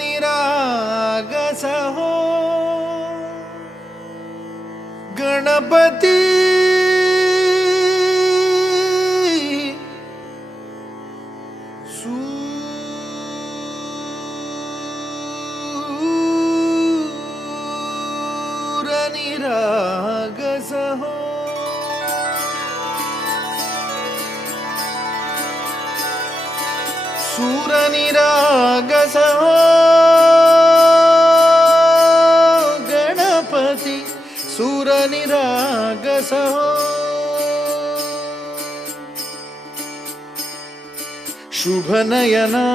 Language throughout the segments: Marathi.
निरागस हो गणपती सूर निरागस हो सूर निरागस हो गणपती सूर निरागस हो शुभ नयना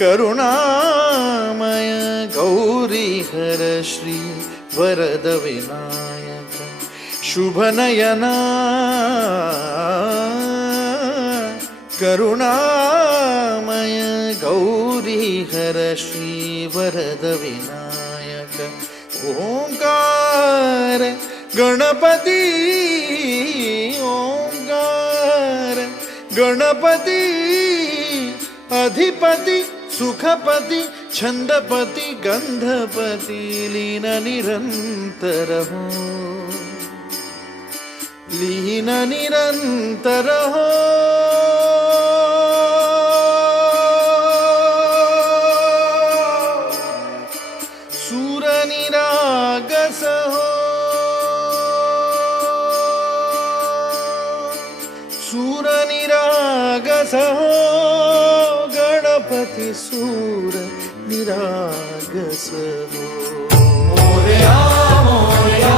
करुणामय गौरी हर श्री वरद विनायक शुभ नयना करुणामय गौरी हर श्री वरद विनायक ओंकार गणपती ओंकार गणपती अधिपति सुखपति छंदपति गंधपति लीन निरंतर हो लीन निरंतर हो सूर निरागस हो सूर निरागस हो गणपति सूर निरागस हो मोरया मोरया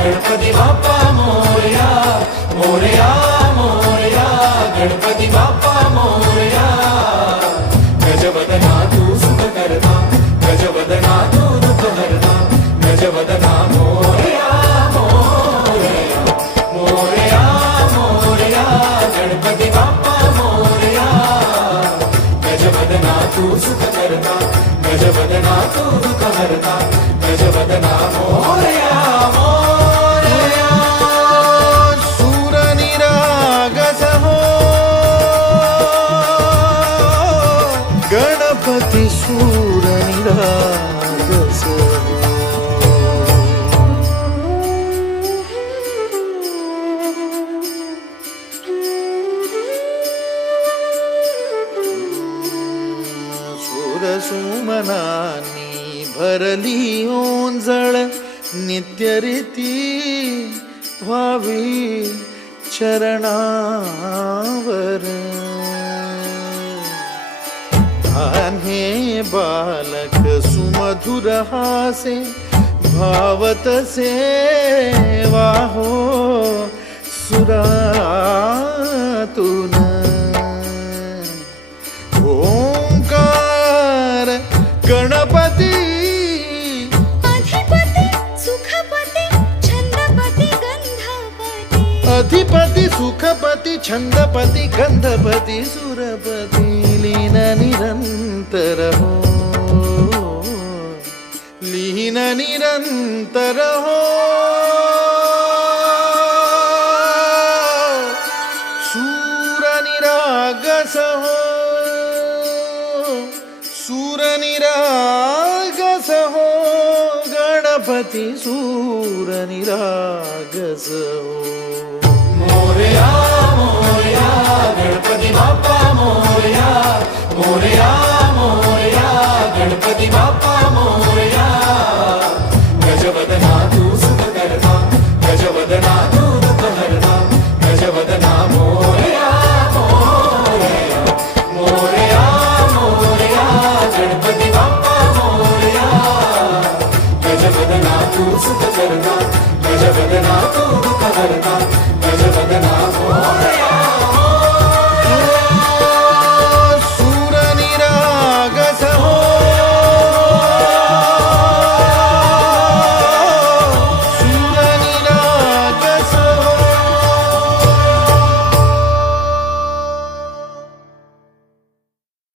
गणपति बाप्पा मोरया मोरया मोरया गणपति बाप्पा मोरया गजवदना तू सुख करता गजवदना तू दुख हरता गजवदना मोरया मोरया मोरया मोरया गणपति बाप्पा मोरया गजवदना तू सुख करता गजवदना तू दुख हरता गजवदना मोरया मोरया सूर निरागस हो गणपति सूर निरागस हो सुमनानी भरली ओंजळ नित्य रीती व्हावी चरणावर धान्हे बालक सुमधुर हासे भावत सेवा हो सुरातून ओंकार गणपती अधिपति सुखपति छंदपति गंधपति अधिपति सुखपति छंदपति गंधपति सुरपति लीन निरंतर हो लीन निरंतर हो सूर निरागस हो सूर निरागस हो गणपति सूर निरागस हो मोरया मोरया गणपति बाप्पा मोरया मोरया मोरया गणपति बाप्पा मोरया